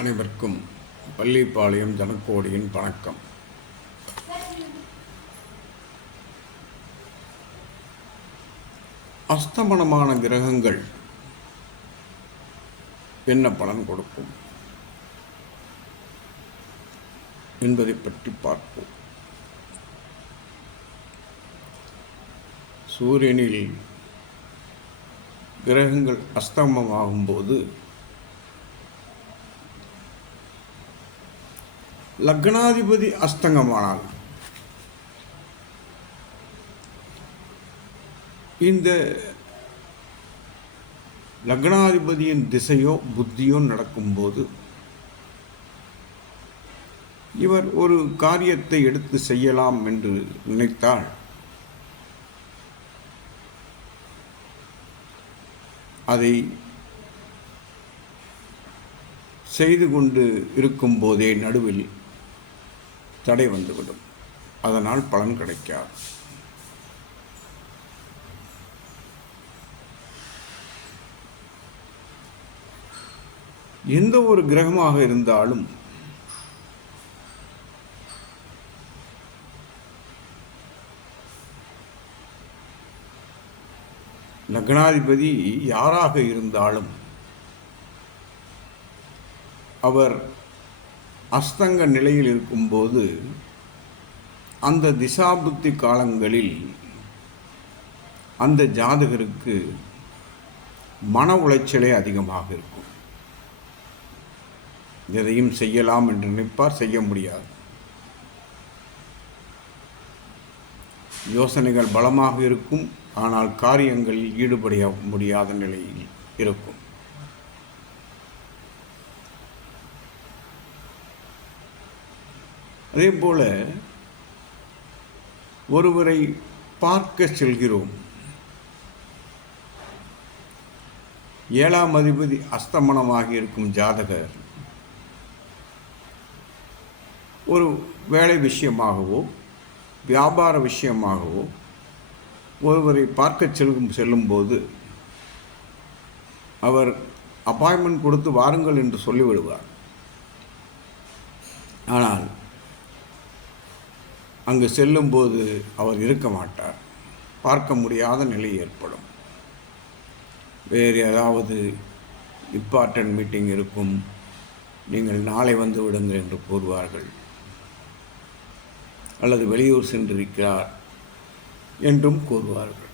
அனைவருக்கும் பள்ளிப்பாளையம் தனக்கோடியின் வணக்கம். அஸ்தமனமான கிரகங்கள் என்ன பலன் கொடுக்கும் என்பதை பற்றி பார்ப்போம். சூரியனில் கிரகங்கள் அஸ்தமனமாகும்போது லக்னாதிபதி அஸ்தங்கமானால் இந்த லக்னாதிபதியின் திசையோ புத்தியோ நடக்கும்போது இவர் ஒரு காரியத்தை எடுத்து செய்யலாம் என்று நினைத்தால் அதை செய்து கொண்டு இருக்கும்போதே நடுவில் தடை வந்துவிடும். அதனால் பலன் கிடைக்காது. எந்த ஒரு கிரகமாக இருந்தாலும் லக்னாதிபதி யாராக இருந்தாலும் அவர் அஸ்தங்க நிலையில் இருக்கும்போது அந்த திசாபுத்தி காலங்களில் அந்த ஜாதகருக்கு மன உளைச்சலே அதிகமாக இருக்கும். எதையும் செய்யலாம் என்று நினைப்பார், செய்ய முடியாது. யோசனைகள் பலமாக இருக்கும், ஆனால் காரியங்களில் ஈடுபட முடியாத நிலையில் இருக்கும். அதே போல ஒருவரை பார்க்க செல்கிறோம். 7ஆம் அதிபதி அஸ்தமனமாகி இருக்கும் ஜாதகர் ஒரு வேலை விஷயமாகவோ வியாபார விஷயமாகவோ ஒருவரை பார்க்க செல்லும்போது அவர் அப்பாயின்மெண்ட் கொடுத்து வாருங்கள் என்று சொல்லிவிடுவார். ஆனால் அங்கு செல்லும்போது அவர் இருக்க மாட்டார். பார்க்க முடியாத நிலை ஏற்படும். வேறு ஏதாவது இம்பார்ட்டன்ட் மீட்டிங் இருக்கும், நீங்கள் நாளை வந்து விடுங்கள் என்று கூறுவார்கள். அல்லது வெளியூர் சென்றிருக்கிறார் என்றும் கூறுவார்கள்.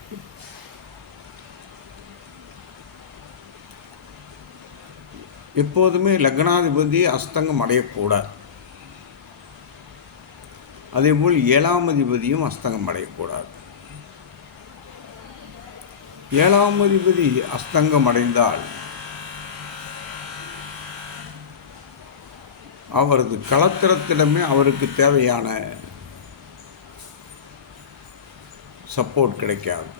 எப்போதுமே லக்னாதிபதி அஸ்தங்கம் அடையக்கூடாது. அதேபோல் 7ஆம் அதிபதியும் அஸ்தங்கம் அடையக்கூடாது. 7ஆம் அதிபதி அஸ்தங்கம் அடைந்தால் அவரது களத்திரத்திடமே அவருக்கு தேவையான சப்போர்ட் கிடைக்காது.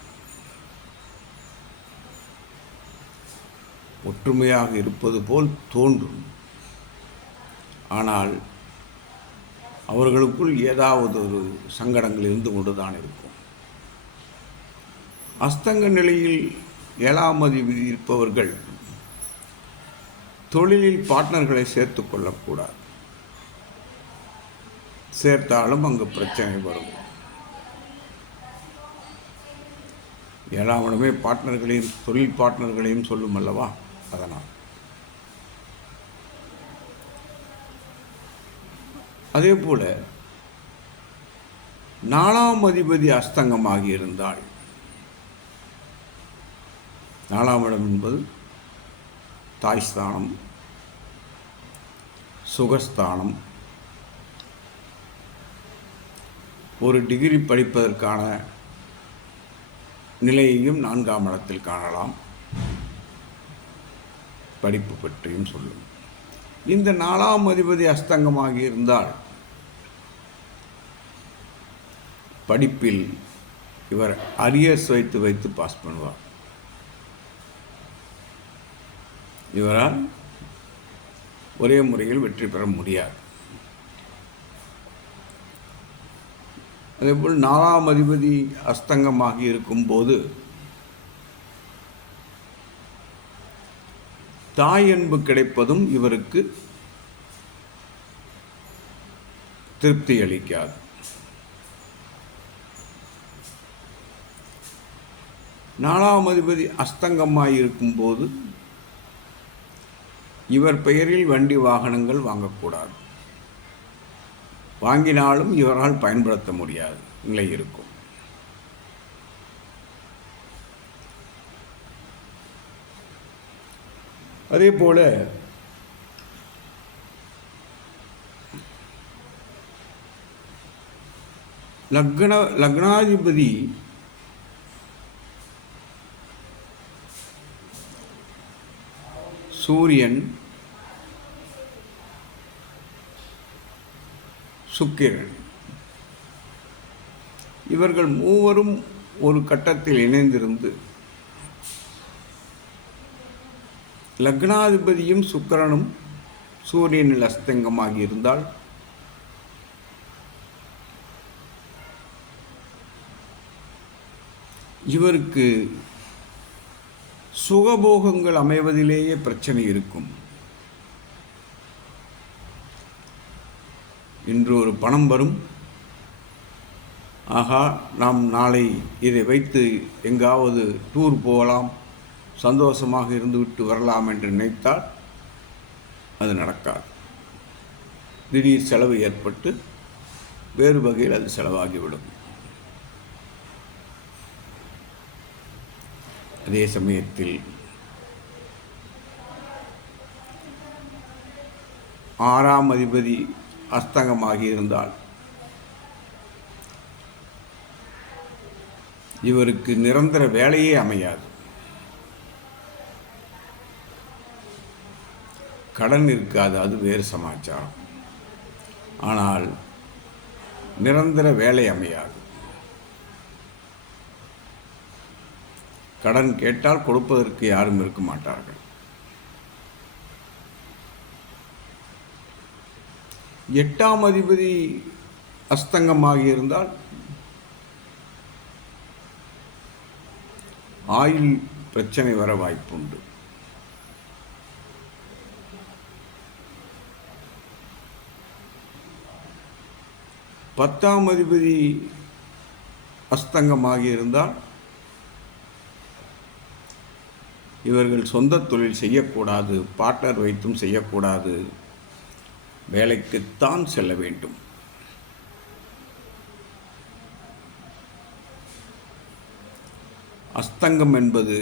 ஒற்றுமையாக இருப்பது போல் தோன்றும், ஆனால் அவர்களுக்குள் ஏதாவது ஒரு சங்கடங்கள் இருந்து கொண்டுதான் இருக்கும். அஸ்தங்க நிலையில் 7ஆம் அதிபதி இருப்பவர்கள் தொழிலில் பார்ட்னர்களை சேர்த்து கொள்ளக்கூடாது. சேர்த்தாலும் அங்கு பிரச்சனை வரும். 7ஆம் இடமே பார்ட்னர்களையும் தொழில் பார்ட்னர்களையும் சொல்லும் அல்லவா? அதனால் அதே போல 4ஆம் அதிபதி அஸ்தங்கமாகி இருந்தால், 4ஆம் இடம் என்பது தாய்ஸ்தானம், சுகஸ்தானம். ஒரு டிகிரி படிப்பதற்கான நிலையையும் 4ஆம் இடத்தில் காணலாம். படிப்பு பற்றியும் சொல்லும். இந்த 4ஆம் அதிபதி அஸ்தங்கமாகி இருந்தால் படிப்பில் இவர் அரியர்ஸ் வைத்து பாஸ் பண்ணுவார். இவரால் ஒரே முறையில் வெற்றி பெற முடியாது. அதேபோல் 4ஆம் அதிபதி அஸ்தங்கமாகி இருக்கும்போது தாய் அன்பு கிடைப்பதும் இவருக்கு திருப்தி அளிக்காது. நாலாம் அதிபதி அஸ்தங்கமாயிருக்கும்போது இவர் பெயரில் வண்டி வாகனங்கள் வாங்கக்கூடாது. வாங்கினாலும் இவரால் பயன்படுத்த முடியாது நிலை இருக்கும். அதே போல லக்னாதிபதி சூரியன், சுக்கிரன் இவர்கள் மூவரும் ஒரு கட்டத்தில் இணைந்திருந்து லக்னாதிபதியும் சுக்கிரனும் சூரியனில் அஸ்தங்கமாகி இருந்தால் இவருக்கு சுகபோகங்கள் அமைவதிலேயே பிரச்சனை இருக்கும். இன்று ஒரு பணம் வரும், ஆகா நாம் நாளை இதை வைத்து எங்காவது டூர் போகலாம், சந்தோஷமாக இருந்துவிட்டு வரலாம் என்று நினைத்தால் அது நடக்காது. திடீர் செலவு ஏற்பட்டு வேறு வகையில் அது செலவாகிவிடும். அதே சமயத்தில் 6ஆம் அதிபதி அஸ்தங்கமாகி இருந்தால் இவருக்கு நிரந்தர வேலையே அமையாது. கடன் இருக்காது, அது வேறு சமாச்சாரம். ஆனால் நிரந்தர வேலை அமையாது. கடன் கேட்டால் கொடுப்பதற்கு யாரும் இருக்க மாட்டார்கள். 8ஆம் அதிபதி அஸ்தங்கமாகி இருந்தால் ஆயுள் பிரச்சனை வர வாய்ப்புண்டு. பத்தாம் அதிபதி அஸ்தங்கமாகி இருந்தால் இவர்கள் சொந்த தொழில் செய்யக்கூடாது, பார்ட்னர் வைத்தும் செய்யக்கூடாது, வேலைக்குத்தான் செல்ல வேண்டும். அஸ்தங்கம் என்பது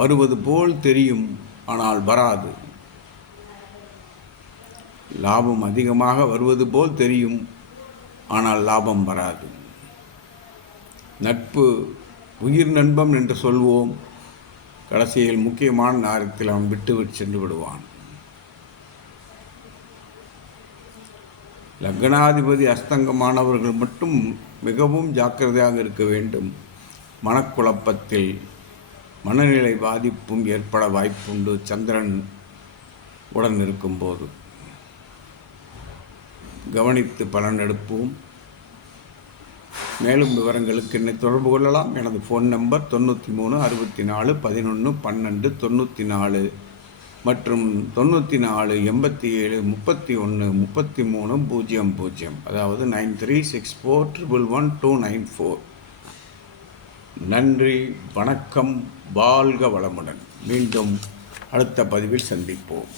வருவது போல் தெரியும், ஆனால் வராது. லாபம் அதிகமாக வருவது போல் தெரியும், ஆனால் லாபம் வராது. நட்பு உயிர் நண்பன் என்று சொல்வோம், கடைசியில் முக்கியமான நேரத்தில் அவன் விட்டு சென்று விடுவான். லக்னாதிபதி அஸ்தங்கமானவர்கள் மட்டும் மிகவும் ஜாக்கிரதையாக இருக்க வேண்டும். மனக்குழப்பத்தில் மனநிலை பாதிப்பும் ஏற்பட வாய்ப்புண்டு சந்திரன் உடன் இருக்கும்போது. கவனித்து பலன் எடுப்போம். மேலும் விவரங்களுக்கு என்னை தொடர்பு கொள்ளலாம். எனது ஃபோன் நம்பர் 93 64 11 12 94 மற்றும் 94 87 31 33 00, அதாவது 9364111294. நன்றி, வணக்கம், வாழ்க வளமுடன். மீண்டும் அடுத்த பதிவில் சந்திப்போம்.